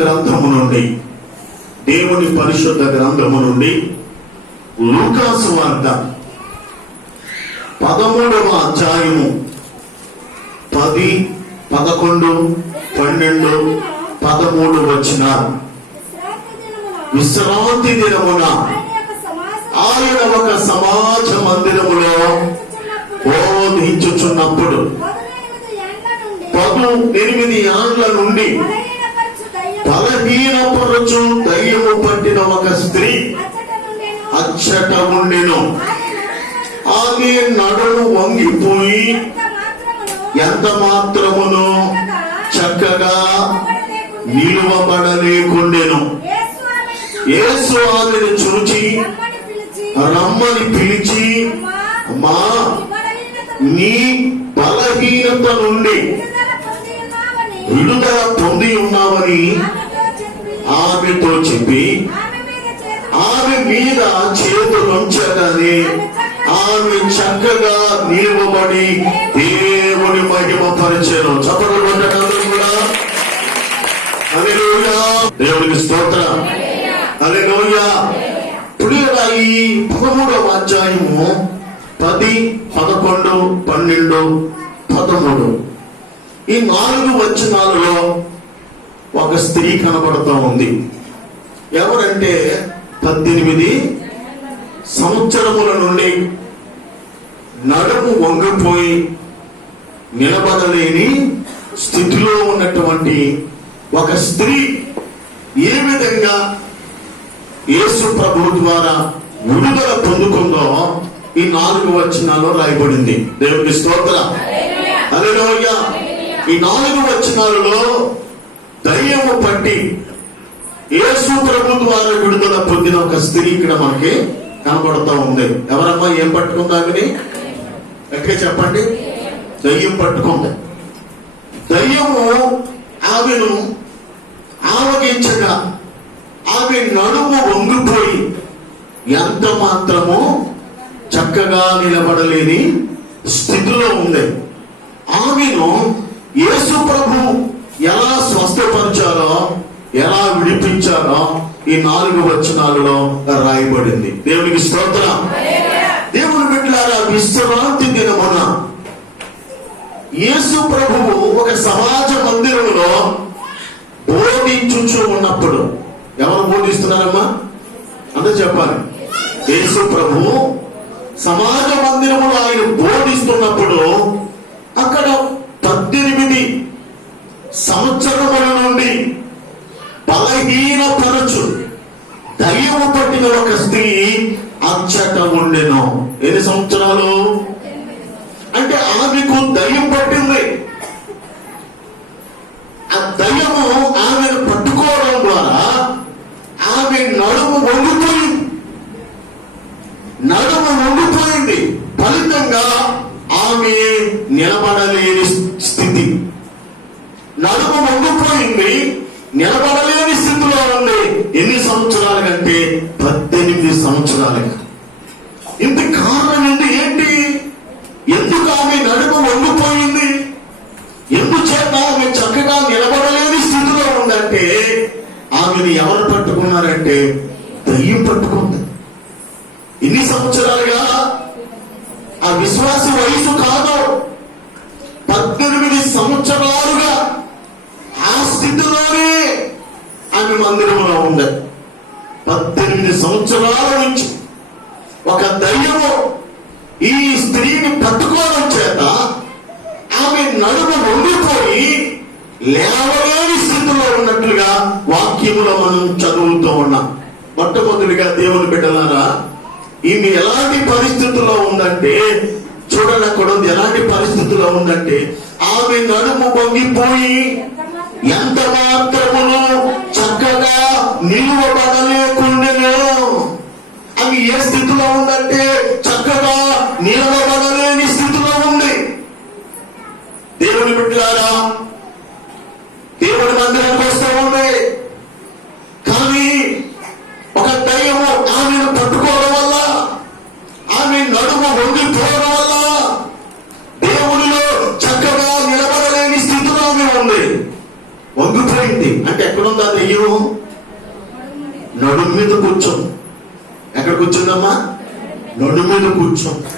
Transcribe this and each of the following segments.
గ్రంథము నుండి, దేవుని పరిశుద్ధ గ్రంథము నుండి లూకా సువార్త 13వ అధ్యాయము 10, 11, 12, 13 వచనాలు. విశ్రాంతి దినమున ఆయన ఒక సమాజ మందిరములో బోధించుచున్నప్పుడు 18 ఏండ్ల నుండి బలహీనపరచు దయ్యము పట్టిన ఒక స్త్రీ అచ్చట ఉండెను. ఆమె నడుము వంగిపోయి ఎంత మాత్రమును చక్కగా నిలువబడలేకుండెను. యేసు ఆమెను చూచి రమ్మని పిలిచి, అమ్మా, నీ బలహీనత నుండి విడుదల పొంది ఉన్నావని ఆమెతో చెప్పి ఆమె మీద చేతులుంచగానే ఆమె చక్కగా నిలువబడి దేవుని మహిమ పరిచెను. చప్పట్లు కొట్టడం కూడా. హల్లెలూయా, దేవునికి స్తోత్రం. హల్లెలూయా. ఇప్పుడు ఈ 13వ అధ్యాయము 10, 11, 12, 13 ఈ 4 వచనాలలో ఒక స్త్రీ కనబడుతూ ఉంది. ఎవరంటే 18 సంవత్సరముల నుండి నడుము వంగిపోయి నిలబడలేని స్థితిలో ఉన్నటువంటి ఒక స్త్రీ ఏ విధంగా యేసు ప్రభు ద్వారా విడుదల పొందుకుందో ఈ 4 వచనాల్లో రాయబడింది. దేవునికి స్తోత్రం. హల్లెలూయా. ఈ 4 వచనాలలో దయ్యము పట్టి యేసు ప్రభు ద్వారా విడుదల పొందిన ఒక స్త్రీ ఇక్కడ మనకి కనబడుతూ ఉంది. ఎవరమ్మా ఏం పట్టుకుంది? ఆమెని ఎక్కడ చెప్పండి. దయ్యం పట్టుకుంది. దయ్యము ఆమెను ఆవగించగా ఆమె నడుము వంగిపోయి ఎంత మాత్రము చక్కగా నిలబడలేని స్థితిలో ఉంది. ఆమెను యేసు ప్రభు ఎలా స్వస్థపరిచారో, ఎలా విడిపించారో ఈ 4 వచనాలలో రాయబడింది. దేవునికి స్తోత్రం. దేవుని బిడ్డలారా, విశ్రాంతి దినమున యేసు ప్రభువు ఒక సమాజ మందిరంలో బోధించుచు ఉన్నప్పుడు, ఎవరు బోధిస్తున్నారమ్మా? అంతే చెప్పాలి. యేసు ప్రభువు సమాజ మందిరములో ఆయన బోధిస్తున్నప్పుడు అక్కడ 18 సంవత్సరముల నుండి బలహీనపరచు దయ్యము పట్టిన ఒక స్త్రీ అచ్చట ఉండెను. ఎన్ని సంవత్సరాలు? అంటే ఆమెకు దయ్యం పట్టింది. ఆ దయ్యము ఆమెను పట్టుకోవడం ద్వారా ఆమె నడుము వంగిపోయింది. ఫలితంగా ఆమె నిలబడలేని స్థితి. నడుము వంగిపోయింది, నిలబడలేని స్థితిలో ఉంది. ఎన్ని సంవత్సరాలు కంటే 18 సంవత్సరాలుగా. ఇంత కారణం ఏంటి? ఎందుకు ఆమె నడుము వంగిపోయింది? ఎందుచేత ఆమె చక్కగా నిలబడలేని స్థితిలో ఉందంటే ఆమెను ఎవరు పట్టుకున్నారంటే దయ్యం పట్టుకుంది. ఎన్ని సంవత్సరాలుగా? ఆ విశ్వాస వయసు కాదు, 18 సంవత్సరాలుగా ఆ స్థితిలోనే ఆమె మందిరంలో ఉంది. 18 సంవత్సరాల నుంచి ఒక దయ్యము ఈ స్త్రీని పట్టుకోవడం చేత ఆమె నడుము వంగిపోయి లేవలేని స్థితిలో ఉన్నట్లుగా వాక్యములో మనం చదువుతూ ఉన్నాం. మొట్టమొదటిగా దేవుని బిడ్డలారా, ఈమె ఎలాంటి పరిస్థితుల్లో ఉందంటే చూడండి, అక్కడ ఎలాంటి పరిస్థితుల్లో ఉందంటే ఆమె నడుము వంగిపోయి ఎంత మాత్రమును చక్కగా నిలువబడలేకుండెను. ఆమె ఏ స్థితిలో ఉందంటే చక్కగా నిలవబడలేని స్థితిలో ఉంది. దేవుని బిడ్డలారా, దేవుని మందిరానికి వస్తూ ఉంది. కానీ ఒక దయ్యము ఆమెను పట్టుకోవడం వల్ల, ఆమె నడుము వంగిపోవడం వల్ల దేవుడిలో చక్కగా నిలబడలేని స్థితిలో ఆమె ఉంది. వంగిపోయింది. అంటే ఎక్కడుందా దెయ్యం? నడుము మీద కూర్చోంది. ఎక్కడ కూర్చుందమ్మా? నడుము మీద కూర్చోంది.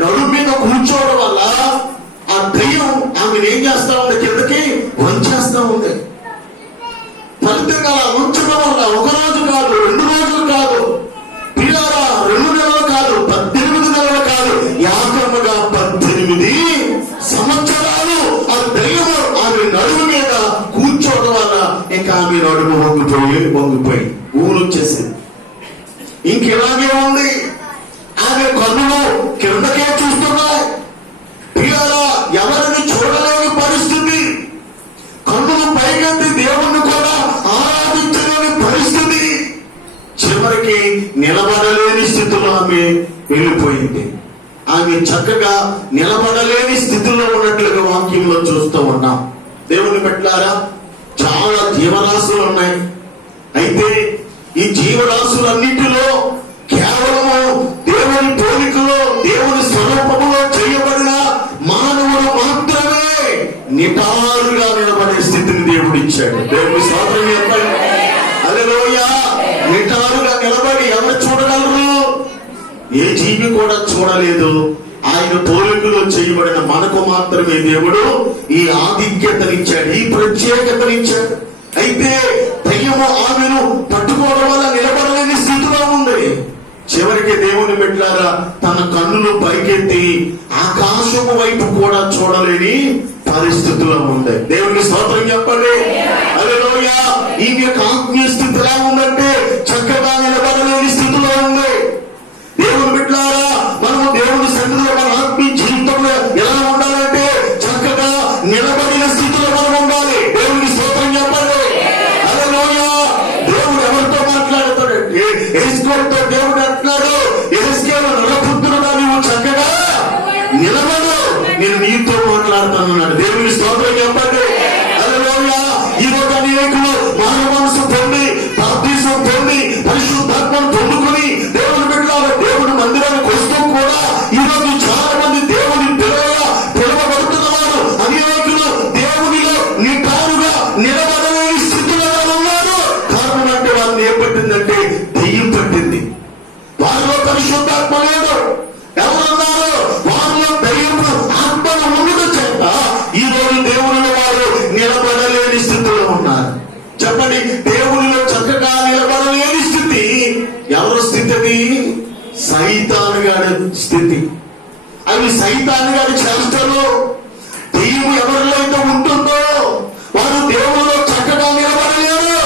నడుము మీద కూర్చోవడం వల్ల ఆ దెయ్యం ఆమెను ఏం చేస్తా ఉంది? కిందకి వంచేస్తా ఉంది. ఫలితంగా అలా ఉంచడం వల్ల ఒక రోజు కాదు, 2 రోజులు కాదు, పిల్లరా 2 నెలలు కాదు, 18 నెలలు కాదు, ఏకంగా 18 సంవత్సరాలు ఆ దెయ్యం ఆమె నడుము మీద కూర్చోవడం వల్ల ఇంకా ఆమె నడుము వంగిపోయి ఊరు వచ్చేసింది. ఇంకెలాగే ఉంది. ఆమె కన్నులు కిందకే చూస్తున్నాయి. పిల్లరా ఎవరిని చూడలేని పరిస్థితి. కన్నులు పైకెత్తి దేవుణ్ణి కూడా ఆరాధించలేని పరిస్థితి. చివరికి నిలబడలేని స్థితిలో ఆమె వెళ్ళిపోయింది. ఆమె చక్కగా నిలబడలేని స్థితిలో ఉన్నట్లుగా వాక్యంలో చూస్తూ ఉన్నాం. దేవుని పెట్టారా, చాలా జీవరాశులు ఉన్నాయి. అయితే ఈ జీవరాశులన్నింటిలో కేవలము దేవుని పోలికలో, దేవుని స్వరూపములో చేయబడిన మానవుడు మాత్రమే నిటారుగా నిలబడే స్థితిని దేవుడు ఇచ్చాడు. దేవుని స్తోత్రం చెప్పండి. హల్లెలూయా. నిటారుగా నిలబడి ఎవరు చూడగలరు? ఏ జీవి కూడా చూడలేదు. ఆయన పోలికలో చేయబడిన మనకు మాత్రమే దేవుడు ఈ ఆధిక్యతనిచ్చాడు, ఈ ప్రత్యేకతనిచ్చాడు. అయితే దయ్యము ఆమెను పట్టుకోవడం వల్ల నిలబడలేని స్థితిలో ఉంది. చివరికి దేవుని బిడ్డలారా తన కన్నులు పైకెత్తి ఆకాశము వైపు కూడా చూడలేని పరిస్థితిలో ఉంది. దేవునికి స్తోత్రం చెప్పండి. హల్లెలూయా. ఈ యొక్క ఆత్మీయ స్థితి ఎలా ఉందంటే చక్కగా నిలబడలేని స్థితిలో ఉంది. దేవుని బిడ్డలారా మనము దేవుని సన్నిధిలో మన ఆత్మీయ జీవితంలో ఎలా ఉండాలంటే చక్కగా నిలబడిన స్థితిలో మనం ఉండాలి. దేవునికి స్తోత్రం చెప్పండి. హల్లెలూయా. దేవుడు ఎవరితో మాట్లాడుతాడంటే యేసుతో దేవుడు అంటున్నాడు, యేసుకేలు నరపుత్రుడా నీవు చక్కగా నిలబడు, నేను నీతో మాట్లాడుతానన్నాడు. దేవుని స్తోత్రం చెప్పండి. హల్లెలూయా. ఈ రోజు అనేకులు మానవ మనసు పొంది, బాప్తిసం పొంది, పరిశుద్ధాత్మను పొందుకుని దేవుని బిడ్డలారా దేవుని మందిరానికి వస్తూ కూడా ఈ రోజు చాలా మంది దేవుని పిలువబడుతున్నవారు అనేకులు దేవునిలో నిటారుగా నిలబడలేని స్థితిలో ఉన్నారు. కారణం అంటే వాళ్ళని ఏం పట్టిందంటే దెయ్యం పట్టింది. వారిలో పరిశుద్ధాత్మ లేదు. ఎవరున్నారు? వారిలో దెయ్యం ఆత్మను ఉండడం చేత ఈ రోజు దేవునిలో వారు నిలబడలేని స్థితిలో ఉన్నారు. చెప్పండి, దేవునిలో చక్కగా నిలబడలేని స్థితి ఎవరి స్థితి? అది సైతాను గారి స్థితి. అవి సైతాను గారి చేష్టలు. దెయ్యం ఎవరిలో అయితే ఉంటుందో వారు దేవునిలో చక్కగా నిలబడలేరు.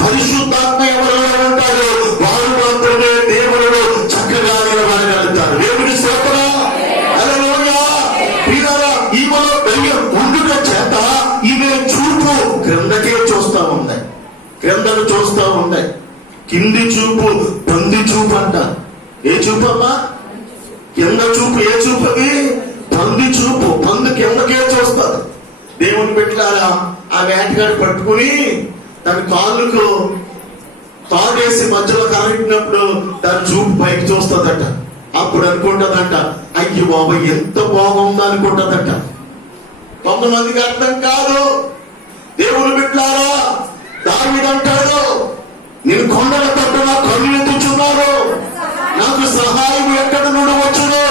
పరిశుద్ధాత్మ ఎవరిలో ఉంటారో వారు మాత్రమే దేవునిలో చక్కగా నిలబడగలుగుతారు. దేవుని స్తోత్రం. హల్లెలూయా. ప్రియులారా ఈమెలో దెయ్యం ఉండుట చేత ఈమె చూపు క్రిందకే చూస్తా ఉంది, క్రిందను చూస్తా ఉంది. కింది చూపు పంది చూపు అంట. ఏ చూపు అమ్మా? కింద చూపు. ఏ చూపు అది? పంది చూపు. పంది కిందకే చూస్తారు. దేవుని పెట్టారా ఆ వేటగాడు పట్టుకుని తన కాళ్ళకు తాగేసి మధ్యలో కరెక్టినప్పుడు దాని చూపు పైకి చూస్తుందట. అప్పుడు అనుకుంటుందంట, అయ్యో బాబా ఎంత బాగుంది అనుకుంటుందట. కొంతమందికి అర్థం కాదు. దేవుని బిడ్డలారా దావీదు అంటాడు, నేను కొండల తట్టు నా కళ్ళు ఎత్తుచున్నారు, నాకు సహాయం ఎక్కడ నుండి వచ్చును?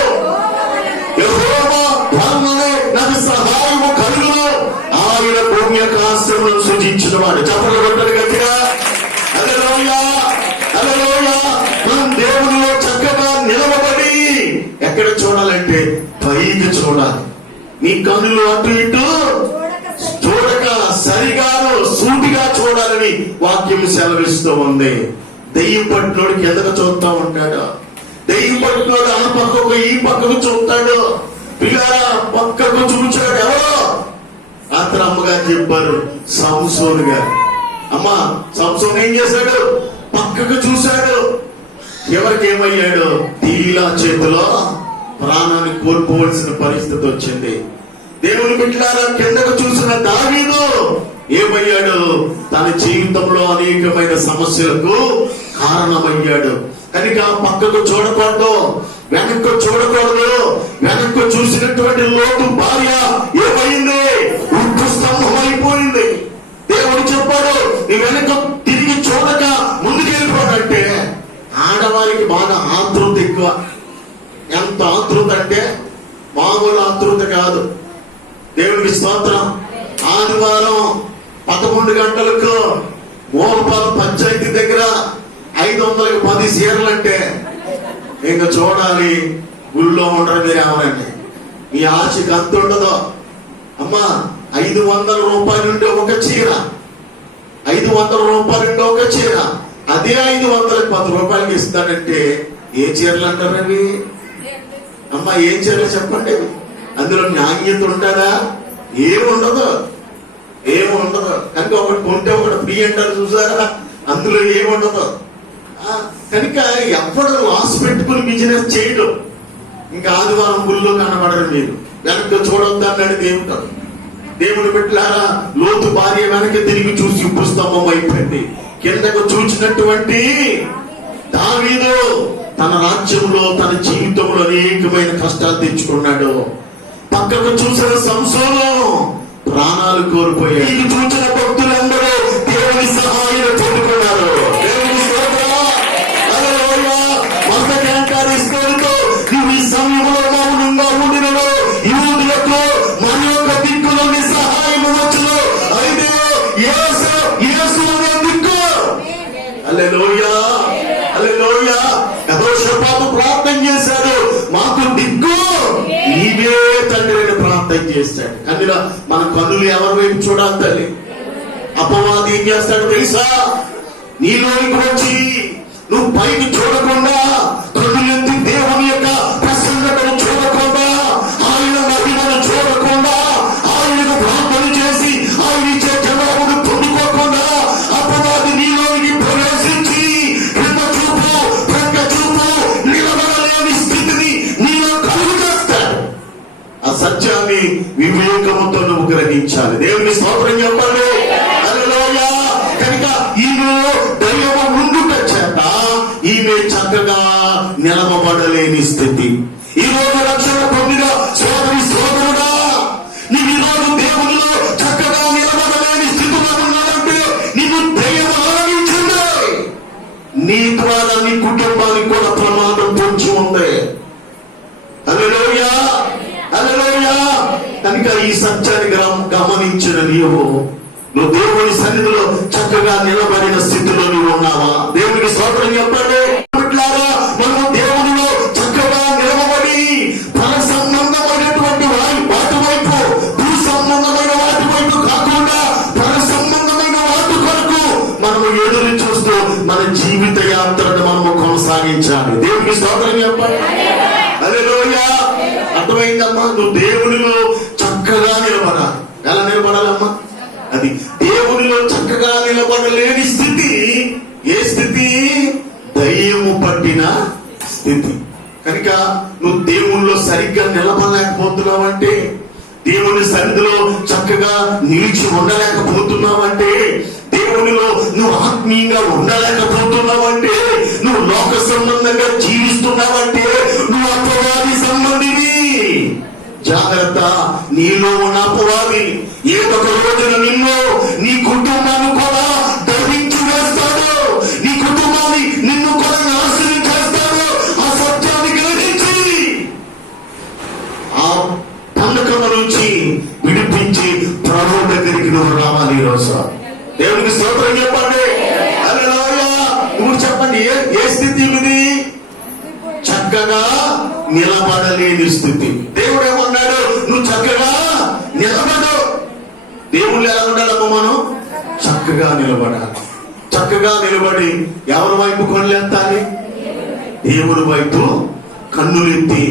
యెహోవా వలననే నాకు సహాయము కలుగును. ఆయన భూమి ఆకాశములను సృజించిన వాడు. చప్పట్లు కొట్టండి గట్టిగా. హల్లెలూయా. హల్లెలూయా. మనం దేవునిలో చక్కగా నిలవబడి ఎక్కడ చూడాలంటే పైకి చూడాలి. నీ కన్నులు అటు ఇటు చూడక సరిగాను సూటిగా చూడాలని వాక్యం సెలవిస్తూ ఉంది. దెయ్యం పట్టులోడు కిందకు చూస్తా ఉంటాడు. దెయ్యం పట్టులోడు ఆ పక్కకు ఈ పక్కకు చూస్తాడు. పిల్లరా పక్కకు చూచాడు ఎవరో? రాత్రి అమ్మగారు చెప్పారు, సంసోను గారు. అమ్మా సంసోను ఏం చేశాడు? పక్కకు చూశాడు. ఎవరికి ఏమయ్యాడు? తీలా చేతిలో ప్రాణాన్ని కోల్పోవలసిన పరిస్థితి వచ్చింది. దేవుని బిడ్డలారా కిందకు చూసిన దావీదు ఏమయ్యాడు? తన జీవితంలో అనేకమైన సమస్యలకు కారణమయ్యాడు. కనుక పక్కకు చూడకూడదు, వెనక్కు చూడకూడదు. వెనక్కు చూసినటువంటి లోతు భార్య ఏమైంది? ఉప్పు స్తంభం అయిపోయింది. దేవుడు చెప్పాడు నీ వెనక తిరిగి చూడక ముందుకెళ్ళిపోనంటే ఆడవారికి బాగా ఆతృత ఎక్కువ. ఎంత ఆతృత అంటే మామూలు ఆతృత కాదు. దేవుడికి స్తోత్రం. ఆదివారం 11 గంటలకు మోహపాల్ పంచాయతీ దగ్గర 510 చీరలు అంటే ఇంకా చూడాలి. గుళ్ళో ఉండరు మీరు ఏమనండి, మీ ఆశకి అంత ఉండదు. అమ్మా 500 రూపాయలు ఉంటే ఒక చీర, 500 రూపాయలు ఉంటే ఒక చీర, అదే 510 రూపాయలకి ఇస్తాడంటే ఏ చీరలు అంటారండి? అమ్మా ఏం చీరలు చెప్పండి? అందులో నాణ్యత ఉంటుందా? ఏముండదు, ఏముండదు. కనుక ఒకటి కొంటే ఒకటి ఫ్రీ అంటారు చూసారా, అందులో ఏముండదు. కనుక ఎవరు లాస్ పెట్టుకుని బిజినెస్ చేయడు. ఇంకా ఆదివారం గుళ్ళో కనబడరు. మీరు వెనక్కి చూడొద్దు అన్నాడు దేవుడు. దేవుడు పెట్టారా, లోతు భార్య వెనక తిరిగి చూసి ఇప్పుడు స్తంభం అయిపోయింది. కిందకు చూసినటువంటి దావీదు తన రాజ్యంలో తన జీవితంలో అనేకమైన కష్టాలు తెచ్చుకున్నాడు. పక్కకు చూసిన సంసోను ప్రాణాలు కోల్పోయాయి. ఇది చూసిన భక్తులందరూ దేవుని సహాయం పొందుకున్నారు. దేవుని నువ్వు ఈ సమయంలో మౌనంగా ఉండినను యూదులకు మన యొక్క దిక్కులోని సహాయం వచ్చును. అయితే యేసు అనే దిక్కు. హల్లెలూయా, హల్లెలూయా. యెహోషాపాతు ప్రార్థన చేశాడు, మాకు దిక్కు నీవే తండ్రి అని ప్రార్థన చేశాడు. కన్నుల మన కన్నులు ఎవరి వైపు చూడాలి తల్లి? అపవాది ఏం చేస్తాడు తెలుసా? నీలోనికి వచ్చి నువ్వు పైకి చూడకుండా, కన్నులెత్తి దేవుని యొక్క ప్రసన్నతను చూడకుండా, ఆయన మహిమను చూడకుండా, ఆయనకు ప్రార్థన చేసి ఆయన ఇచ్చే జవాబును పొందుకోకుండా అపవాది నీలోనికి ప్రవేశించి క్రింద చూపు ప్రక్క చూపు నిలబడలేని స్థితిని నీలో కలుగు చేస్తాడు. ఆ సత్యాన్ని వివేకముతో నువ్వు గ్రహించాలి. దేవుని స్తోత్రం చెప్పండి. హల్లెలూయా. కనుక ఈమె దైవ ముందుట చేత ఈమె చక్కగా నిలవబడలేని స్థితి. ఈ రోజు రక్షణ పొందిన సోదరి సోదరుడా, నీవు ఈ రోజు దేవునిలో చక్కగా నిలబడలేని స్థితిలో ఉన్నావంటే నీవు దైవం ఆరాధించింది. నీ ద్వారా నీ కుటుంబానికి కూడా ప్రమాదం పొంచి ఉంది. హల్లెలూయా, హల్లెలూయా. కనుక ఈ సత్యాన్ని గమనించిన నువ్వు దేవుని సన్నిధిలో చక్కగా నిలబడిన స్థితిలో నువ్వు ఉన్నావా? దేవునికి స్తోత్రం చెప్పండి. మనం దేవునిలో చక్కగా నిలబడి పర సంబంధమైనటువంటి వాటి వైపు, భూ సంబంధమైన వాటి వైపు కాకుండా పర సంబంధమైన వాటి కొరకు మనము ఎదురు చూస్తూ మన జీవిత యాత్రను మనము కొనసాగించాలి. దేవునికి స్తోత్రం చెప్పండి. హల్లెలూయా. అర్థమైందమ్మా? నువ్వు దేవునిలో చక్కగా నిలబడాలి. ఎలా నిలబడాలమ్మా? అది దేవునిలో చక్కగా నిలబడలేని స్థితి. ఏ స్థితి? దయ్యము పట్టిన స్థితి. కనుక నువ్వు దేవునిలో సరిగ్గా నిలబడలేకపోతున్నావంటే, దేవుని సన్నిధిలో చక్కగా నిలిచి ఉండలేకపోతున్నావంటే, దేవునిలో నువ్వు ఆత్మీయంగా ఉండలేకపోతున్నావంటే, నువ్వు లోక సంబంధంగా జీవిస్తున్నావంటే నువ్వు అపవాది సంబంధివి. జాగ్రత్త. నీలో ఉన్న అపవాది ఏదో ఒక రోజున నిన్ను, నీ కుటుంబాన్ని కూడా దహించి వేస్తాడు. నీ కుటుంబాన్ని నిన్ను కూడా నాశనం చేస్తాడు. ఆ సత్యాన్ని గ్రహించి ఆ పండుగ నుంచి విడిపించి ప్రభు దగ్గరికి నువ్వు రావాలి. ఈరోజు దేవునికి స్తోత్రం చెప్పండి. హల్లెలూయా. నువ్వు చెప్పండి, ఏ స్థితి ఇది? చక్కగా నిలబడలేని స్థితి. దేవుడు ఏమన్నాడు? నువ్వు చక్కగా నిలబడు. దేవుళ్ళు ఎలా ఉండాలమ్మా? మనం చక్కగా నిలబడాలి. చక్కగా నిలబడి ఎవరి వైపు కన్నులెత్తాలి? దేవుడి వైపు కన్నులెత్తి,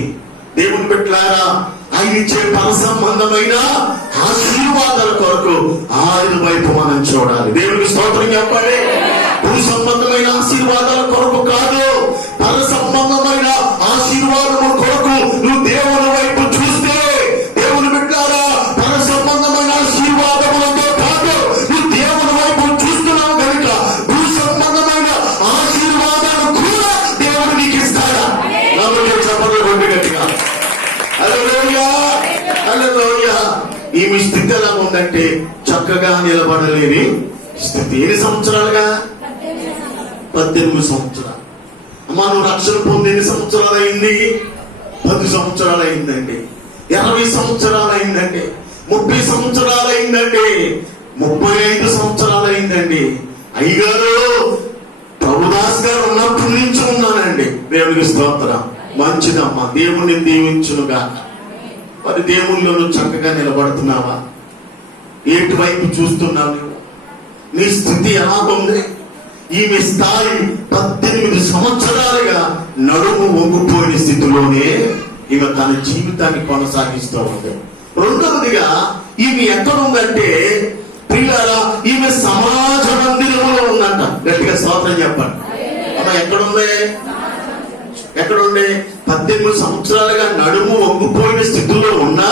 దేవుని పెట్టారా ఆయన ఇచ్చే పర సంబంధమైన ఆశీర్వాదాల కొరకు ఆయన వైపు మనం చూడాలి. దేవునికి స్తోత్రం చెప్పండి. భూ సంబంధమైన ఆశీర్వాదాల కొరకు కాదు, పర సంబంధమైన ఆశీర్వాదము కొరకు నువ్వు దేవుని వైపు చూస్తే, దేవుని పెట్టారా పర సంబంధమైన ఆశీర్వాదములతో కాదు, నువ్వు దేవుని వైపు చూస్తున్నావు కనుక భూ సంబంధమైన ఆశీర్వాదాలు కూడా దేవుడు నీకు ఇస్తాడా? చెప్పండి రెండు గట్టిగా. హల్లెలూయా, హల్లెలూయా. ఈ మీ స్థితి ఎలా ఉందంటే చక్కగా నిలబడలేని స్థితి. ఎన్ని సంవత్సరాలుగా? 18 సంవత్సరాలు. అమ్మా, నువ్వు రక్షణ పొంది ఎన్ని సంవత్సరాలు అయింది? 10 సంవత్సరాలు అయిందండి. 20 సంవత్సరాలు అయిందండి. 30 సంవత్సరాలు అయిందండి. 35 సంవత్సరాలు అయిందండి. అయ్యగారు, ప్రభుదాస్ గారు ఉన్నప్పటి నుంచి ఉన్నానండి. దేవునికి స్తోత్రం. మంచిదమ్మా, దేవుని దీవించునుగా. మరి దేవుళ్ళలో నువ్వు చక్కగా నిలబడుతున్నావా? ఏటువైపు చూస్తున్నావు? నీ స్థితి ఎలా ఉంది? ఈమె స్థాయి 18 సంవత్సరాలుగా నడుము వంగిపోయిన స్థితిలోనే ఈమె తన జీవితాన్ని కొనసాగిస్తూ ఉంది. రెండవదిగా ఈమె ఎక్కడ ఉందంటే ప్రియులారా, ఈమె సమాజ మందిరంలో ఉందంట. గట్టిగా స్తోత్రం చెప్పండి. అమ్మ, ఎక్కడుంది? ఎక్కడుంది? 18 సంవత్సరాలుగా నడుము వంగిపోయిన స్థితిలో ఉన్నా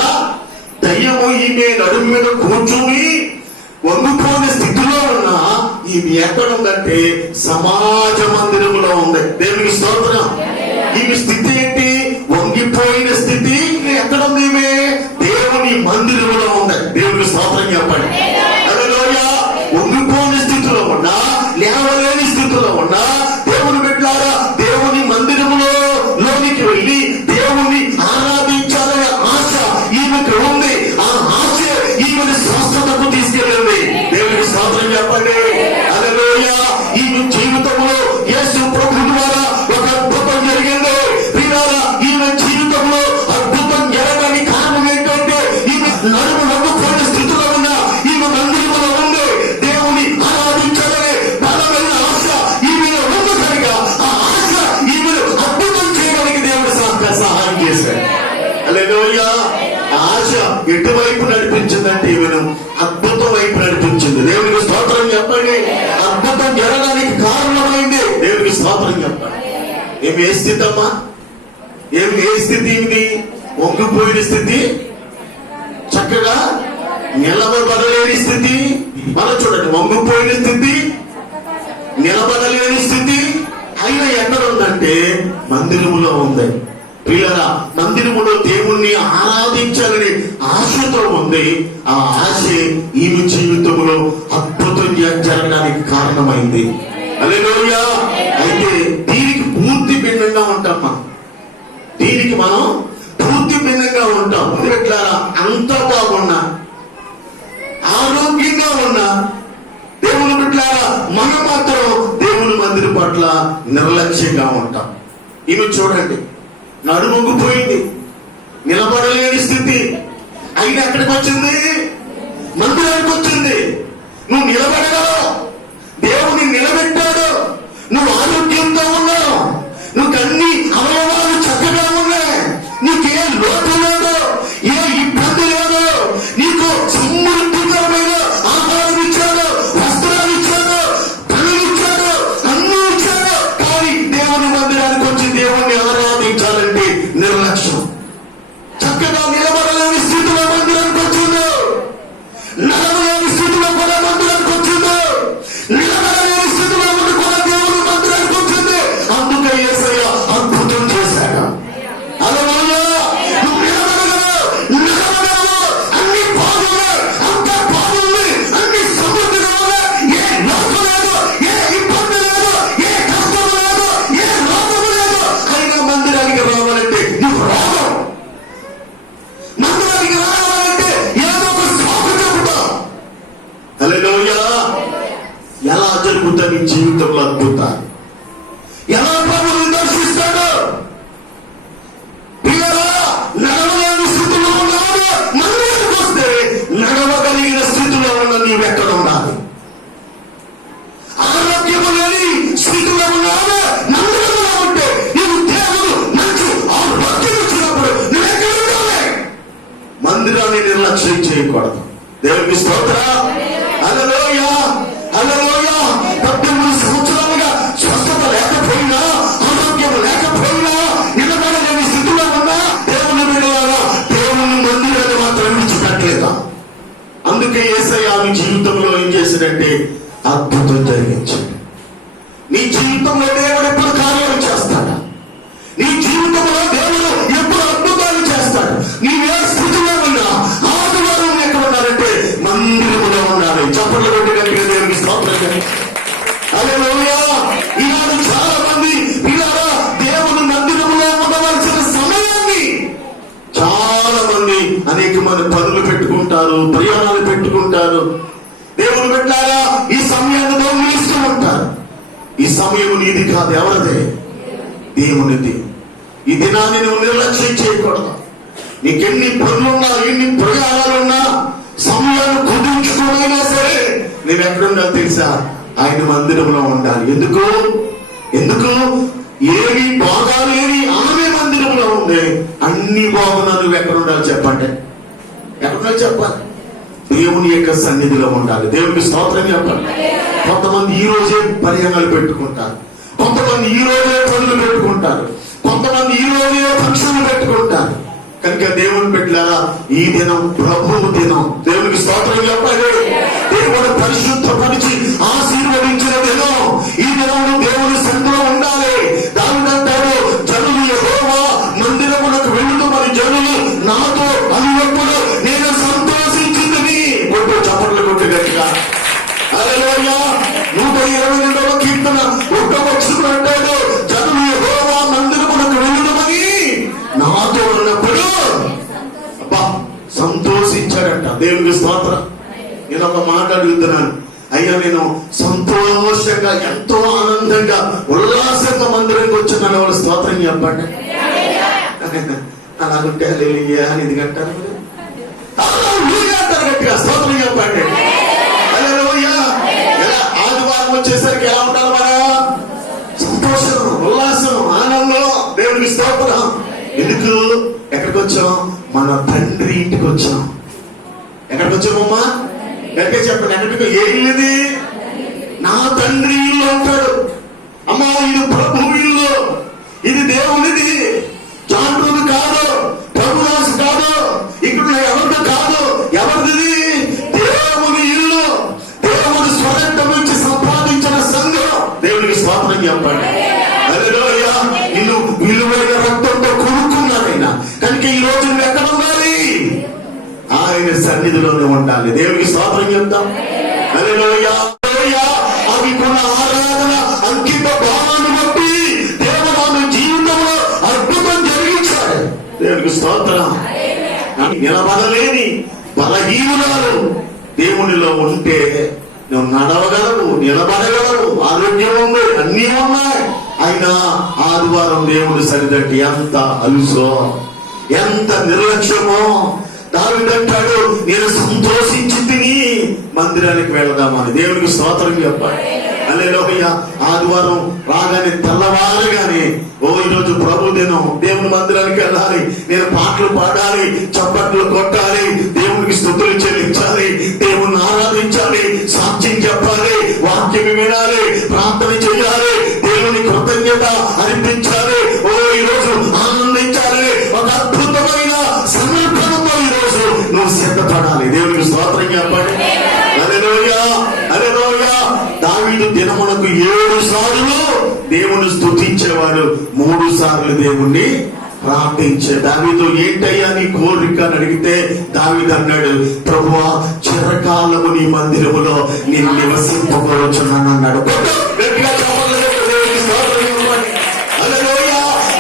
దయ్యము ఈమె నడుము మీద కూర్చుని వంగిపోయిన స్థితిలో ఉన్నా ఈమె ఎక్కడుందంటే సమాజ మందిరంలో ఉంది. దేవునికి స్తోత్రం. ఈమె స్థితి ఏంటి? వంగిపోయిన స్థితి. ఎక్కడుంది ఈమె? దేవుని మందిరంలో ఉంది. దేవునికి స్తోత్రం చెప్పండి. హల్లెలూయా. వంగిపోయిన స్థితిలో ఉన్నా, లేవలేని స్థితిలో ఉన్నా, దేవుని బిడ్డలారా, దేవుని మందిరంలో లోనికి వెళ్ళి దేవుణ్ణి ఆరాధించాలనే ఆశ ఈమెకు ఉంది. ఆ ఆశ ఈమెను స్వస్థతకు తీసుకెళ్ళింది. దేవునికి స్తోత్రం చెప్పండి. హల్లెలూయా. ఈమె జీవితంలో యేసు ప్రభు ద్వారా ఒక అద్భుతం జరిగింది. ప్రియులారా, ఈమె జీవితంలో అద్భుతం జరగడానికి కారణం ఏంటంటే ఈమె నడుము వంగిపోయిన స్థితిలో ఉన్న ఈమె మందిరంలో ఉంది. దేవుని ఆరాధించాలనే బలమైన ఆశ ఈమెలో ఉంది కనుక ఆ ఆశ ఈమెను అద్భుతం చేయడానికి దేవుడు సహాయం చేశాడు. హల్లెలూయా. ఆశ ఎటువైపు నడిపించిందంటే ఈమెను అద్భుతం వైపు నడిపించింది. దేవునికి స్తోత్రం చెప్పండి. అద్భుతం జరగడానికి కారణమైంది. దేవునికి స్తోత్రం చెప్పండి. ఏమి ఏ స్థితి అమ్మా? ఏమి ఏ స్థితి? ఇది వంగిపోయిన స్థితి, చక్కగా నిలబడలేని స్థితి. మనం చూడండి, వంగిపోయిన స్థితి, నిలబడలేని స్థితి. అయినా ఎక్కడ ఉందంటే మందిరములో ఉంది. ప్రియులారా, మందిరములో దేవుణ్ణి ఆరాధించాలని ఆశతో ఉంది. ఆ ఆశ ఈమె జీవితంలో అద్భుతం జరగడానికి కారణమైంది. హల్లెలూయా. అయితే దీనికి పూర్తి భిన్నంగా ఉంటాం మనం. దీనికి మనం పూర్తి భిన్నంగా ఉంటాం. ప్రియులారా, అంత బాగున్నా, ఆరోగ్యంగా ఉన్నా, దేవుని బిడ్డలారా, మనం మాత్రం దేవుని మందిరం పట్ల నిర్లక్ష్యంగా ఉంటాం. ఈమె చూడండి, నడుముంగిపోయింది, నిలబడలేని స్థితి. అయినా ఎక్కడికి వచ్చింది? మందిరానికి వచ్చింది. నువ్వు నిలబడగలవు. దేవుని నిలబెట్టాడు. నువ్వు ఆరోగ్యంతో ఉన్నావు. నువ్వు అన్ని అవయవాలు చక్కగా ఉన్నాయి. నీకే లోటు లేదు, ఏ ఇబ్బంది లేదు. నీకు సమృద్ధికరమైన ఆహారం ఇచ్చాడు, వస్త్రాలు ఇచ్చాడు, పనులు ఇచ్చాడు, అన్ని ఇచ్చాడు. కానీ దేవుని మందిరానికి వచ్చి దేవుణ్ణి ఆరాధించాలంటే నిర్లక్ష్యం. చక్కగా నిలబడలేని స్థితిలో మందిరానికి వచ్చిందో, నడవలేని స్థితిలో కూడా మందిరానికి వచ్చిందో, నిలబడలేని స్థితిలో ఉండి కూడా దేవుని మందిరానికి వచ్చింది. అందుకే యేసయ్య అద్భుతం చేశాడు. హల్లెలూయా. నువ్వు నిలబడగలవు, నిలబడగలవు. అన్ని బాగున్నాయి, అంత బాగుంది, అన్ని సమృద్ధిగా ఉన్నాయి. ఏ లోటు లేదు, ఏ ఇబ్బంది లేదు, ఏ కష్టం లేదు, ఏ రోగము లేదు. అయినా మందిరానికి రావాలంటే నువ్వు రోగం. మందిరానికి రావాలంటే ఏదో ఒక సాకు చెబుతావు. హల్లెలూయా. ఎలా జరుగుతుంది నీ జీవితంలో అద్భుతాలు? ఎలా ప్రభువుని దర్శిస్తాడు? ప్రియులారా, నడవలేని స్థితిలో ఉన్నాడు, మందిరానికి వస్తే నడవగలిగిన స్థితిలో ఉన్న నీవెక్కడ ఉండాలి? ఆరోగ్యము లేని స్థితిలో ఉన్నాడు, మందిరంలో ఉంటే నీవు దేవుడు మంచి ఆరోగ్యం ఇచ్చినప్పుడు నువ్వెక్కడ ఉండాలి? మందిరాన్ని నిర్లక్ష్యం చేయకూడదు. దేవునికి స్తోత్రం. హల్లెలూయా. హల్లెలూయా. 18 సంవత్సరాలుగా స్వస్థత లేకపోయినా, ఆరోగ్యం లేకపోయినా, నిలబడలేని స్థితిలో ఉన్నా దేవుని బిడ్డలారా, దేవుని మందిరాన్ని మాత్రం విడిచిపెట్టలేదా? అందుకే యేసయ్య ఆమె జీవితంలో ఏం చేశాడంటే అద్భుతం జరిగించాడు. నీ జీవితంలో దేవుడు ఎప్పుడు కార్యాలు చేస్తాడా? నీ జీవితంలో దేవుడు ఎప్పుడు అద్భుతాలు చేస్తాడు? నీవే స్థితిలో ఉన్నా, ఆదివారం ఎక్కడ ఉన్నారంటే మందిరంలో ఉన్నాడు. మన పనులు పెట్టుకుంటారు, ప్రయాణాలు పెట్టుకుంటారు. దేవుని బిడ్డలారా, ఈ సమయాన్ని దొంగిలిస్తూ ఉంటారు. ఈ సమయం నీది కాదు, ఎవరిదే? దేవునిది. ఈ దినాన్ని నువ్వు నిర్లక్ష్యం చేయకూడదు. నీకెన్ని పనులున్నా, ఎన్ని ప్రయాణాలున్నా, సమయాన్ని కుదించుకోనైనా సరే నేను ఎక్కడుండాలి తెలుసా? ఆయన మందిరంలో ఉండాలి. ఎందుకు ఏమి బాగా లేని ఆమె మందిరంలో ఉంది. అన్ని బాగున్నా నువ్వు ఎక్కడ ఉండాలి చెప్పండి? ఎక్కడుండాలి చెప్పాలి? దేవుని యొక్క సన్నిధిలో ఉండాలి. దేవునికి స్తోత్రం చెప్పండి. కొంతమంది ఈ రోజే ప్రయాణాలు పెట్టుకుంటారు, కొంతమంది ఈ రోజే పనులు పెట్టుకుంటారు, కొంతమంది ఈ రోజే ఫంక్షన్లు పెట్టుకుంటారు. కనుక దేవుని బిడ్డలారా, ఈ దినం ప్రభువు దినం. దేవునికి స్తోత్రం చెప్పండి. దేవుడు పరిశుద్ధపరిచి ఆశీర్వదించిన దినం. ఈ దినంలో దేవుని సన్నిధిలో ఉండాలి. దానికంటాడు, జనులు యెహోవా మందిరములకు వెళుతూ మరి జనులు నాతో అన్నప్పుడు నేను సంతోషించిందని కొట్టు చప్పట్లు కొట్టు గట్టిగా. హల్లెలూయా. 122వ కీర్తన 1వ వచనం అంటాడు, జనులు యెహోవా మందిరములకు వెళుతుమని నాతో ఉన్నప్పుడు అబ్బా సంతోషించాడంట. దేవునికి స్తోత్రం. నేను ఒక మాట అడుగుతున్నాను, అయ్యా నేను సంతోషంగా ఎంతో ఆనందంగా ఉల్లాసంగా మందిరానికి వచ్చిన వాళ్ళు స్తోత్రం చెప్పండి. అలాగుంటే హల్లెలూయా అని ఇది అంటారు, గట్టిగా స్తోత్రం చెప్పండి. హల్లెలూయా. ఎలా ఆదివారం వచ్చేసరికి ఎలా ఉంటారు మన? సంతోషం, ఉల్లాసం, ఆనందం. దేవునికి స్తోత్రం. ఎందుకు? ఎక్కడికి వచ్చాం? మన తండ్రి ఇంటికి వచ్చాం. ఎక్కడికి వచ్చామమ్మా? గట్టిగా చెప్పండి. ఎక్కడికి? ఏ ఇల్లుది? నా తండ్రి ఇల్లు అంటాడు. అమ్మా, ఇది ప్రభు ఇల్లు, ఇది దేవునిది. జాండ్రుది కాదు, ప్రభుదాసు కాదు, ఇక్కడ ఎవరిది కాదు. ఎవరిది? దేవుని ఇల్లు. దేవుని స్వరంతం నుంచి సంపాదించిన సంఘం. దేవునికి స్తోత్రం చెప్పండి. హల్లెలూయా. నిన్ను విలువైన రక్తంతో కొనుక్కున్నానైనా. కనుక ఈ రోజు నువ్వు ఎక్కడ ఉండాలి? ఆయన సన్నిధిలోనే ఉండాలి. దేవునికి స్తోత్రం చెప్తాం. హల్లెలూయా. అవికున్న ఆరాధన అంకిత భావాన్ని బట్టి దేవుడు ఆమె జీవితంలో అద్భుతం జరిగించాడు. దేవునికి స్తోత్రం. నిలబడలేని బలహీనురాలు దేవునిలో ఉంటే నువ్వు నడవగలవు, నిలబడగలవు, ఆరోగ్యం ఉంది, అన్నీ ఉన్నాయి. అయినా ఆదివారం దేవుని సరిదట్టి ఎంత అలుసో, ఎంత నిర్లక్ష్యమో. దావీదంటాడు, నేను సంతోషించి తిని మందిరానికి వెళదామని. దేవునికి స్తోత్రం చెప్పాలి. హల్లెలూయా. ఆదివారం రాగానే తెల్లవారుగానే, ఓ ఈరోజు ప్రభు దినం, దేవుని మందిరానికి వెళ్ళాలి, నేను పాటలు పాడాలి, చప్పట్లు కొట్టాలి, దేవునికి స్తుతులు చెల్లించాలి, దేవుని ఆరాధించాలి, సాక్ష్యం చెప్పాలి, వాక్యం వినాలి, ప్రార్థన చేయాలి, దేవుని కృతజ్ఞత అర్పించాలి. ఓ ఈరోజు ఆనందించాలి. ఒక అద్భుతమైన సమర్పణతో ఈరోజు నువ్వు సిద్ధపడాలి. దేవునికి స్తోత్రం చెప్పండి. హల్లెలూయా. హల్లెలూయా. దావీదు దినమునకు 7 సార్లు దేవుని స్తుతించేవాడు, 3 సార్లు దేవుణ్ణి ప్రార్థించే. దావీదు ఏంటయ్యా నీ కోరిక అని అడిగితే దావీదు అన్నాడు, ప్రభువా చిరకాలము నీ మందిరములో నేను నివసింపబోచున్నాను అన్నాడు.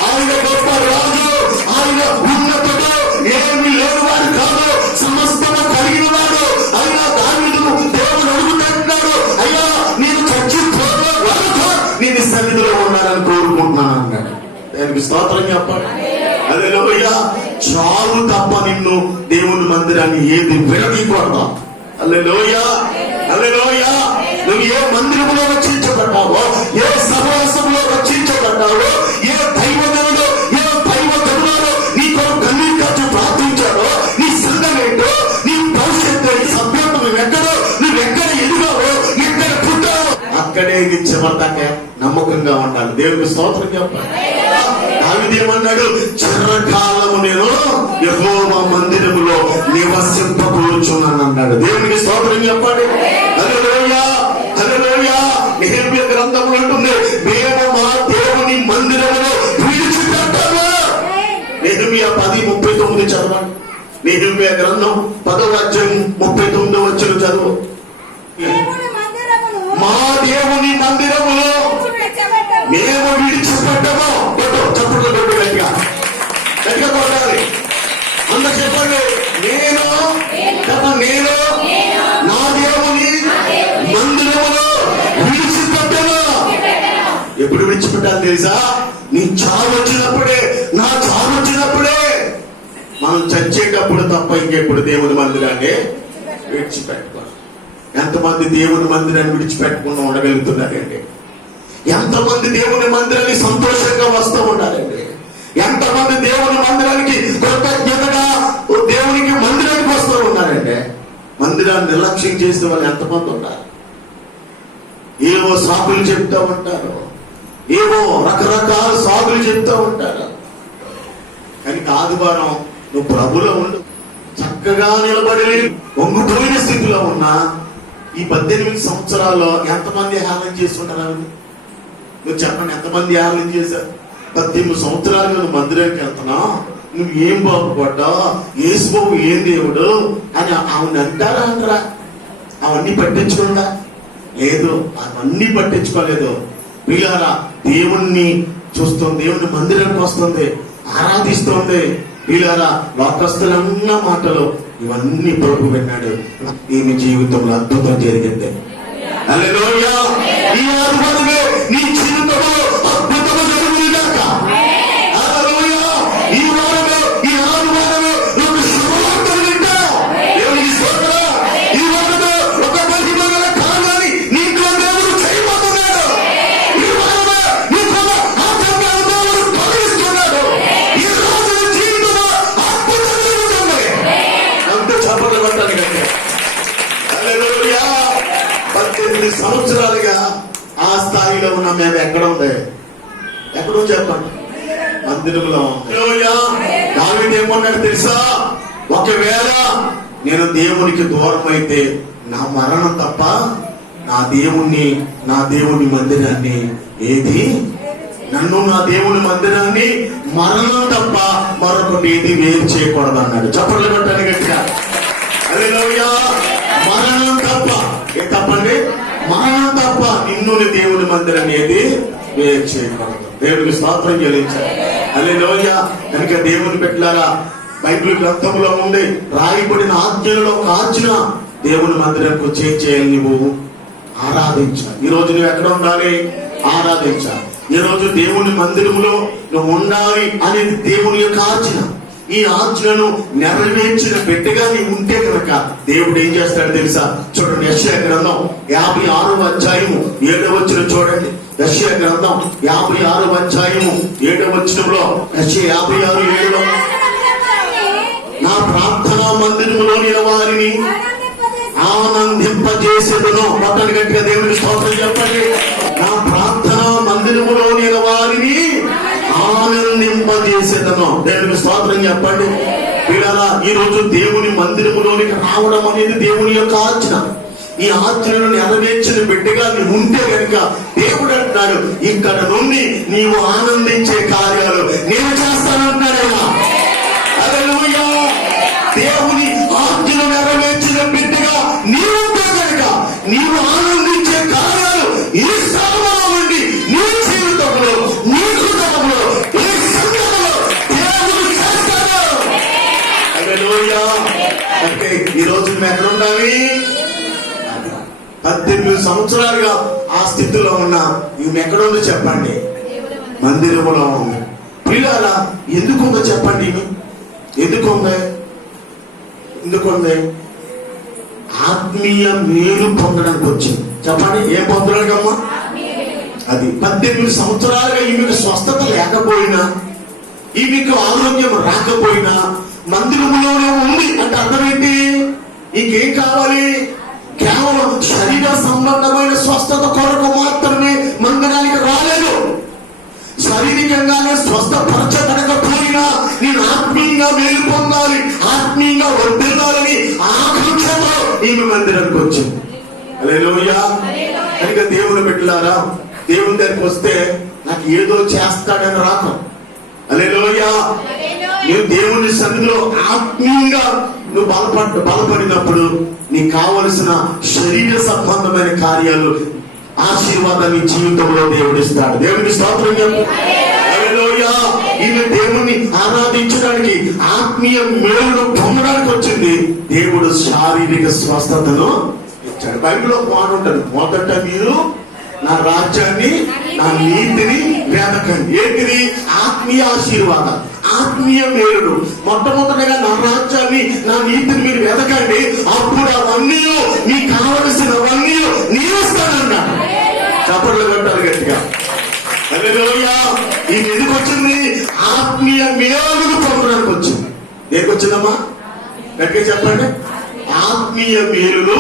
ఆయన గొప్ప రాజు, ఆయన ఉన్నతుడు, ఏమి లేని వాడు కాదు, సమస్తము కలిగిన వాడు. అయినా దావీదును దేవుడు అడుగుతున్నాడు, అయ్యా నేను చచ్చిపోయే వరకు నేను సన్నిధిలో ఉండాలని కోరుకుంటున్నాను అన్నాడు. దానికి స్తోత్రం చెప్పండి. హల్లెలూయా. చాలు తప్ప నిన్ను దేవుని మందిరాన్ని ఏది విడదీయకూడదు. హల్లెలూయా. హల్లెలూయా. నువ్వు ఏ మందిరంలో రక్షించబడ్డావో, ఏ సహవాసంలో రక్షించబడ్డావో, ఏ దైవజనుడు, ఏ దైవజనుడు నీకు కన్నీరు కాచి ప్రార్థించాడో, నీ సంఘం ఏంటో, నీ భవిష్యత్తు, నీ సభ్యత్వం నువ్వెక్కడో, నువ్వెక్కడ ఎదుగావో, ఎక్కడ పుట్టావో, అక్కడే ఇది చివరిదాకా నమ్మకంగా ఉండాలి. దేవునికి స్తోత్రం చెప్పాలి. దావీదేమన్నాడు, చిరకాలము నేను యెహోవా మందిరములో నివసింపకూర్చున్నాను అన్నాడు. దేవునికి స్తోత్రం చెప్పండి. హల్లెలూయా. హల్లెలూయా. నెహెమ్యా గ్రంథంలో ఉంటుంది, మేము మా దేవుని మందిరములో విడిచిపెట్టాము. నెహెమ్యా 10:39 చదవండి. నెహెమ్యా గ్రంథం 10వ అధ్యాయం 39వ వచనం చదువు. మా దేవుని మందిరములో మేము విడిచిపెట్టము. చప్పట్లు కొట్టు గట్టిగా, గట్టిగా కొట్టాలి. అందరూ చెప్పండి, నేను విడిచిపెట్టాలి తెలుసా? నీ చావు వచ్చినప్పుడే, నా చావు వచ్చినప్పుడే. మనం చచ్చేటప్పుడు తప్ప ఇంకెప్పుడు దేవుని మందిరాన్ని విడిచిపెట్టుకోవాలి. ఎంతమంది దేవుని మందిరాన్ని విడిచిపెట్టకుండా ఉండగలుగుతున్నారండి? ఎంతమంది దేవుని మందిరాన్ని సంతోషంగా వస్తూ ఉండాలండి? ఎంతమంది దేవుని మందిరానికి కృతజ్ఞతగా దేవునికి మందిరానికి వస్తూ ఉన్నారండి? మందిరాన్ని నిర్లక్ష్యం చేసే వాళ్ళు ఎంతమంది ఉన్నారు? ఏవో సాకులు చెప్తూ ఉంటారు, ఏవో రకరకాల సాకులు చెప్తూ ఉంటారు. కానీ ఆదివారం నువ్వు ప్రభులో ఉండు, చక్కగా నిలబడి వంగుపోయిన స్థితిలో ఉన్నా ఈ 18 సంవత్సరాల్లో ఎంతమంది హేళన చేస్తున్నారు? నువ్వు చెప్పండి, ఎంతమంది హేళన చేశారు? 18 సంవత్సరాలుగా నువ్వు మందిరానికి వెళ్తున్నావు, నువ్వు ఏం బాగుపడ్డా, యేసు బాబు ఏం దేవుడు అని ఆమెను అంటారా అంటారా? అవన్నీ పట్టించుకుందా? లేదు, అవన్నీ పట్టించుకోలేదు. ప్రియులారా, దేవుణ్ణి చూస్తుంది, దేవుని మందిరానికి వస్తుంది, ఆరాధిస్తుంది. ప్రియులారా, లోకస్తులన్న మాటలు ఇవన్నీ ప్రభు విన్నాడు. ఈమె జీవితంలో అద్భుతం జరిగింది. హల్లెలూయా! ఈ ఆదివారమే నీ జీవితంలో అద్భుతం జరుగుగాక. హల్లెలూయా! ఈ వారమే, ఈ ఆదివారమే ఒక శుభవార్తను వింటావు. దేవునికి స్తోత్రం. ఈ వారమే ఒక మహిమగల కార్యాన్ని నీకు దేవుడు చేయబోతున్నాడు. ఈ వారమే నీకు ఆటంకాలు దేవుడు తొలగిస్తున్నాడు. ఈ రోజు నీ జీవితంలో అద్భుతం జరుగుతుంది. అంతే చప్పట్లు కొట్టాలి కంటే. హల్లెలూయా! 18 సంవత్సరాలుగా ఆ స్థాయిలో ఉన్న మేము ఎక్కడ ఉంది? ఎక్కడో చెప్పండి, మందిరంలో. దావీదు ఏమన్నాడు తెలుసా? ఒకవేళ నేను దేవునికి దూరం అయితే నా మరణం తప్ప నా దేవుని మందిరాన్ని ఏది, నన్ను నా దేవుని మందిరాన్ని మరణం తప్ప మరొకటి ఏది వేరు చేయకూడదు అన్నాడు. చప్పట్లు కొట్టాలి గట్టిగా. హల్లెలూయా! మరణం తప్ప, ఏ తప్పండి? మరణం తప్ప నిన్ను దేవుని మందిరం ఏది వేరు చేయకూడదు. దేవునికి స్తోత్రం చెల్లించాలి. హల్లెలూయా! కనుక దేవుని పెట్టారా, బైబిల్ గ్రంథంలో ఉండి రాయబడిన ఆజ్ఞలలో ఒక ఆజ్ఞ, దేవుని మందిరంకు చేయాలి, నువ్వు ఆరాధించాలి. ఈ రోజు నువ్వు ఎక్కడ ఉండాలి? ఆరాధించాలి. ఈ రోజు దేవుని మందిరంలో నువ్వు ఉండాలి అనేది దేవుని యొక్క ఆజ్ఞ. ఈ ఆజ్ఞను నెరవేర్చిన బిడ్డగా నీవు ఉంటే కనుక దేవుడు ఏం చేస్తాడు తెలుసా? చూడండి, యెషయా గ్రంథం 56వ అధ్యాయము 7వ వచనం చూడండి. యెషయా గ్రంథం 56వ అధ్యాయము 7వ వచనంలో, యెషయా 56:7లో, నా ప్రార్థనా మందిరములోని వారిని ఆనందింపజేసేదను. పట్టణ గట్టిగా దేవునికి స్తోత్రం చెప్పండి. నా ప్రార్థనా మందిరములోని వారిని ఆనందింపజేసేదను. దేవునికి స్తోత్రం చెప్పండి. పిల్లలా, ఈ రోజు దేవుని మందిరములోనికి రావడం అనేది దేవుని యొక్క ఆజ్ఞ. ఈ ఆజ్ఞను నెరవేర్చిన బిడ్డగా నీవు ఉంటే కనుక దేవుడు అంటున్నాడు, ఇక్కడ నుండి నీవు ఆనందించే కార్యాలు నేను చేస్తానంటున్నాడైనా. హల్లెలూయా! దేవుని ఆజ్ఞను నెరవేర్చిన బిడ్డగా నీవు ఉంటే కనుక నీవు ఆనందించే కార్యాలు ఈ స్థలంలో ఉండి నీ జీవితంలో, నీ కుటుంబంలో, ఈ సంఘంలో దేవుడు చేస్తాడు. హల్లెలూయా! అంటే ఈ రోజు మేము ఎక్కడ ఉండాలి? 18 సంవత్సరాలుగా ఆ స్థితిలో ఉన్నా ఈమె ఎక్కడుందో చెప్పండి? మందిరంలో ఉంది. పిల్లల ఎందుకుందో చెప్పండి? ఎందుకుంది? ఆత్మీయ మేలు పొందడానికి వచ్చింది. చెప్పండి, ఏం పొందడానికి అమ్మా? అది 18 సంవత్సరాలుగా ఈమెకు స్వస్థత లేకపోయినా, ఈమెకు ఆరోగ్యం రాకపోయినా మందిరంలోనే ఉంది అంటే అర్థం ఏంటి? ఇంకేం కావాలి? కేవలం శరీర సంబంధమైన స్వస్థత కొరకు మాత్రమే మందిరానికి రాలేదు. శారీరకంగానే స్వస్థపరచబడకపోయినా నేను ఆత్మీయంగా మేలు పొందాలి, ఆత్మీయంగా వర్ధిల్లాలని ఆకాంక్షతో ఈమె మందిరానికి వచ్చింది. హల్లెలూయా! కనుక దేవుని బిడ్డలారా, దేవుని దగ్గరికి వస్తే నాకు ఏదో చేస్తాడని రాక. హల్లెలూయా! నువ్వు దేవుని సన్నిధిలో ఆత్మీయంగా నువ్వు బలపడినప్పుడు నీకు కావలసిన శరీర సంబంధమైన కార్యాలు, ఆశీర్వాదాన్ని జీవితంలో దేవుడు ఇస్తాడు. దేవునికి స్తోత్రం చెప్పు. హల్లెలూయా! ఈమె దేవుణ్ణి ఆరాధించడానికి, ఆత్మీయ మేలును పొందడానికి వచ్చింది. దేవుడు శారీరక స్వస్థతను ఇచ్చాడు. బైబిల్లో మాట ఉంటుంది, మొదట మీరు నా రాజ్యాన్ని నా నీతిని వెతకండి. ఏంటిది? ఆత్మీయ ఆశీర్వాదం, ఆత్మీయ మేలుడు. మొట్టమొదటిగా నా రాజ్యాన్ని, నా నీతిని మీరు వెతకండి, అప్పుడు అవన్నీ మీకు కావలసినవన్నీ నేను ఇస్తానన్నాడు. చప్పట్లు కొట్టాలి గట్టిగా. హల్లెలూయా. ఈ ఎందుకు వచ్చింది? ఆత్మీయ మేలును పొందడానికి వచ్చింది. దేనికి వచ్చిందమ్మా? గట్టిగా చెప్పండి. ఆత్మీయ మేలును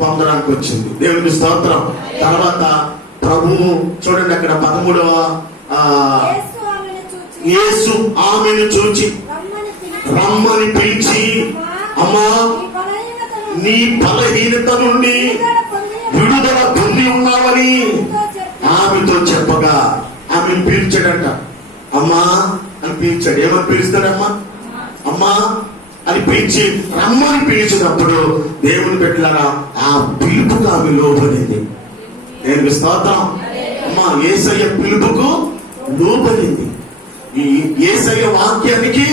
పొందడానికి వచ్చింది. దేవునికి స్తోత్రం. తర్వాత ప్రభువు చూడండి అక్కడ 13వ యేసు ఆమెను చూచి రమ్మని పిలిచి, అమ్మా నీ బలహీనత నుండి విడుదల పొంది ఉన్నావని ఆమెతో చెప్పగా ఆమెను పిలిచాడంట. అమ్మా అని పిలిచాడు. ఏమని పిలుస్తాడమ్మా? అమ్మా అని పిలిచి రమ్మని పిలిచినప్పుడు దేవుని పెట్టారా ఆ పిలుపుకు ఆమె లోబడింది. దేవునికి స్తోత్రం. అమ్మా యేసయ్య పిలుపుకు లోబడింది. ఈ యేసయ్య వాక్యానికి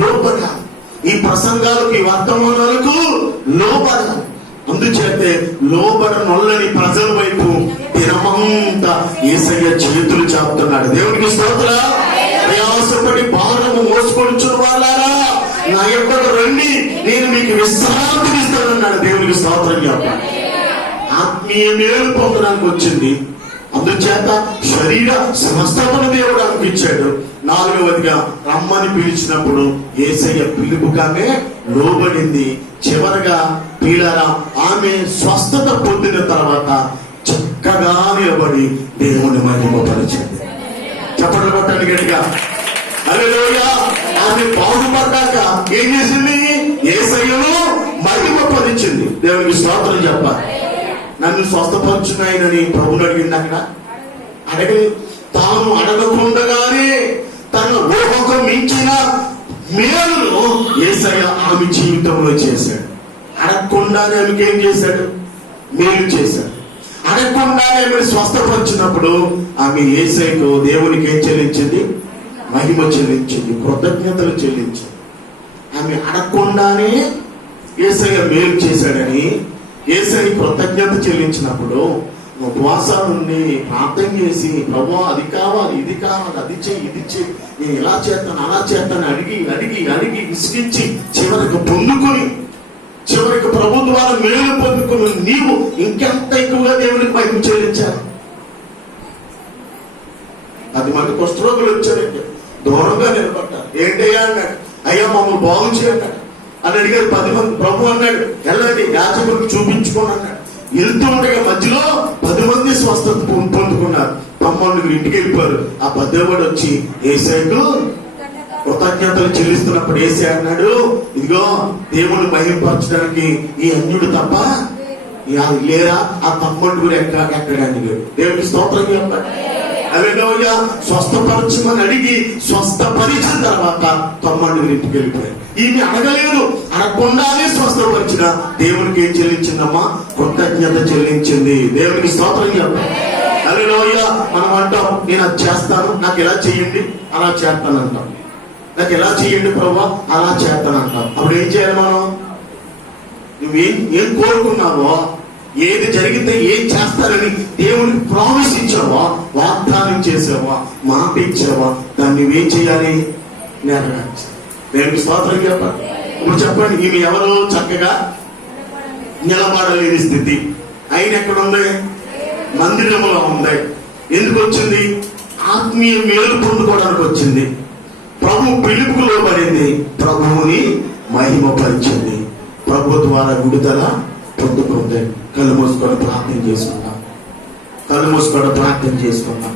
లోబడాలి. ఈ ప్రసంగాలకు, ఈ వర్తమానాలకు లోబడాలి. అందుచేతే లోబడనొల్లని ప్రజల వైపు దినమంతా యేసయ్య చేతులు చాపుతున్నాడు. దేవునికి స్తోత్రం. ప్రయాసపడి భారము మోసుకొనిచున్న వాళ్ళారా నా యొక్కకు రండి, నేను మీకు విశ్రాంతి ఇస్తానన్నాడు. దేవునికి స్తోత్రం చెప్పాలి. ఆత్మీయ మేలు పొందడానికి వచ్చింది. అందుచేత శరీర సమస్తమును దేవుడు అనిపించాడు. 4వదిగా రమ్మని పిలిచినప్పుడు యేసయ్య పిలుపుగానే లోబడింది. చివరగా పీలరా ఆమె స్వస్థత పొందిన తర్వాత చక్కగా నిలబడి దేవుని మహిమపరిచింది. చప్పట్లు కొట్టండి గట్టిగా. హల్లెలూయా. ఆమె బాగుపడ్డాక ఏం చేసింది? యేసయ్యను మహిమపరిచింది. దేవునికి స్తోత్రం చెప్పాలి. నన్ను స్వస్థపరచున్నాయనని ప్రభుని అడిగింది. అక్కడ అడగలేదు. తాను అడగకుండగానే తన ఊహకు మించిన మేలును యేసయ్య ఆమె జీవితంలో చేశాడు. అడగకుండానే ఆమెకి ఏం చేశాడు? మేలు చేశాడు. అడగకుండానే ఆమె స్వస్థపరిచినప్పుడు ఆమె యేసయ్యకు, దేవునికి ఏం చెల్లించింది? మహిమ చెల్లించింది, కృతజ్ఞతలు చెల్లించింది. ఆమె అడగకుండానే యేసయ్య మేలు చేశాడని యేసయ్య కృతజ్ఞత చెల్లించినప్పుడు ఉపవాసాల నుండి ప్రార్థన చేసి, ప్రభువా అది కావాలి, ఇది కావాలి, అది చెయ్యి, ఇది చెయ్యి, నేను ఇలా చేస్తాను, అలా చేస్తాను అడిగి అడిగి అడిగి విసిగించి చివరికి పొందుకొని, చివరికి ప్రభు ద్వారా మేలు పొందుకుని నీవు ఇంకెంత ఎక్కువగా దేవునికి మహిమ చెల్లించాలి. 10 మంది కుష్ఠరోగులు వచ్చారంటే దూరంగా నిలబడ్డారు. ఏంటయ్యా అన్నాడు. అయ్యా మమ్మల్ని బాగు చేయన్నాడు అని అడిగారు 10 మంది. ప్రభు అన్నాడు వెళ్ళండి యాజకుడికి చూపించుకోండి అన్నాడు. వెళ్తూ ఉండగా మధ్యలో 10 మంది స్వస్థత పొందుకున్నారు. 9 ఇంటికి వెళ్ళిపోయారు. ఆ 10వ వచ్చి యేసయ్యకు కృతజ్ఞతలు చెల్లిస్తున్నప్పుడు యేసయ్య అన్నాడు, ఇదిగో దేవుని మహిమపరచడానికి ఈ అన్యుడు తప్ప లేరా? ఆ 11 ఎక్కడానికి దేవునికి స్తోత్రం చెప్పాడు. హల్లెలూయా. స్వస్థపరచమని అడిగి స్వస్థపరిచిన తర్వాత 9 ఇంటికి వెళ్ళిపోయారు. ఈమె అడగలేదు, అడగకుండానే స్వస్థపరిచిన దేవునికి ఏం చెల్లించిందమ్మా? కృతజ్ఞత చెల్లించింది. దేవునికి స్తోత్రం చెప్పాలి. హల్లెలూయా. మనం అంటాం నేను అది చేస్తాను, నాకు ఎలా చెయ్యండి, అలా చేస్తానంటాం. నాకు ఎలా చెయ్యండి ప్రభా, అలా చేస్తానంటాం. అప్పుడు ఏం చేయాలి మనం? నువ్వేం కోరుకున్నావో, ఏది జరిగితే ఏం చేస్తారని దేవునికి ప్రామిస్ ఇచ్చావా, వాగ్దానం చేసావా, మాట ఇచ్చావా, దాన్ని నువ్వేం చేయాలి? నెరవేర్చాలి. దేవునికి స్తోత్రం చెప్పండి. ఇప్పుడు చెప్పండి, ఈమె ఎవరో చక్కగా నిలబడలేని స్థితి అయిన ఎక్కడ ఉంది? మందిరంలో ఉంది. ఎందుకు వచ్చింది? ఆత్మీయ మేలు పొందుకోవడానికి వచ్చింది. ప్రభు పిలుపుకు లోబడింది, ప్రభువుని మహిమపరిచింది, ప్రభు ద్వారా విడుదల పొందుకుంది. కళ్ళు మూసుకొని ప్రార్థన చేసుకుందాం. కళ్ళు మూసుకొని ప్రార్థన చేసుకుందాం.